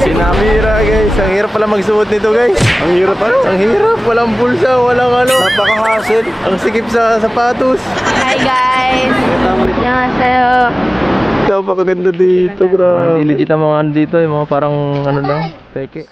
Sinamira guys. Ang hirap pala magsuot nito guys. Ang hirap ano? Ang hirap. Walang bulsa, walang ano. Napaka-hassle. Ang sikip sa sapatos. Hi guys! Annyeonghaseyo! Napakaganda dito, grabe. Hindi legit ang mga ano dito, yung mga parang ano lang, peke.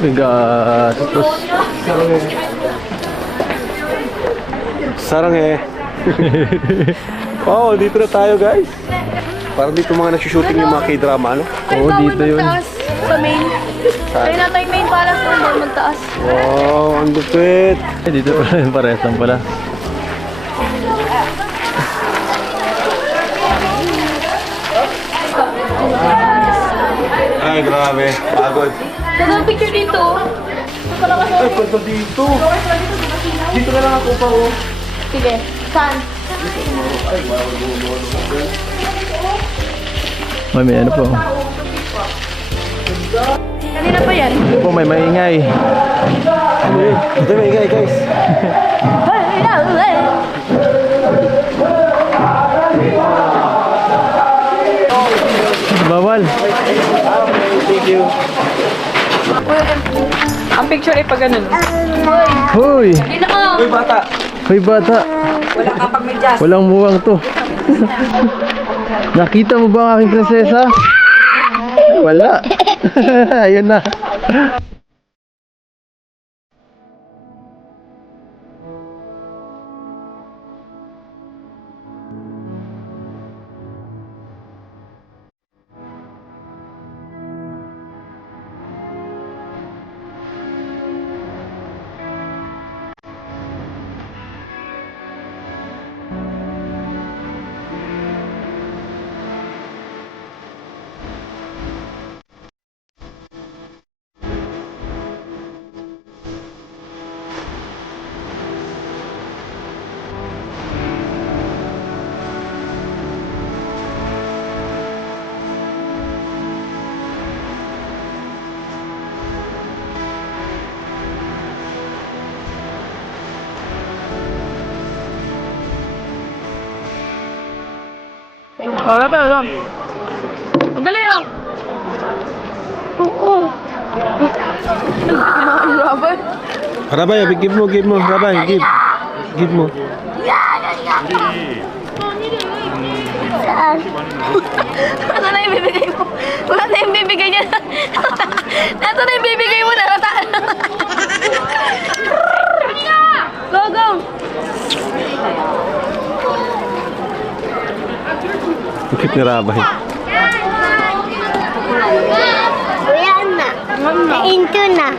Gastos. Sarang eh. Wow, dito na tayo guys. Parang dito mga nagsushooting yung mga K-drama, ano? Oo, dito yun. Sa main. Kaya natin yung main para sa magtaas. Wow, ang lupit. Dito pala yung parehas lang pala. Ay, grabe. Pagod. Nagawang picture dito. Ay, punta dito. Dito na lang ako pa, oh. Sige. Saan? May ano po. Kanina pa yan. Ito po, may maingay. Ito may maingay, guys. Bawal. Thank you. Ang picture ay pag ganun. Hoy! Hindi na ka. Hoy, bata! Hoy, bata! Wala kang pagmedyas. Walang muwang to. Nakita mo ba ang aking prinsesa? Wala. Ayun na. Wala pa yun. Ang galing ah. Oo. Robert. Rabay, give mo. Rabay, give mo. Saan? Ano na yung bibigay mo? Wala na yung bibigay niya. Ito na yung bibigay mo na. Go, go! Bakit ni Rabay? Wala na. Into na.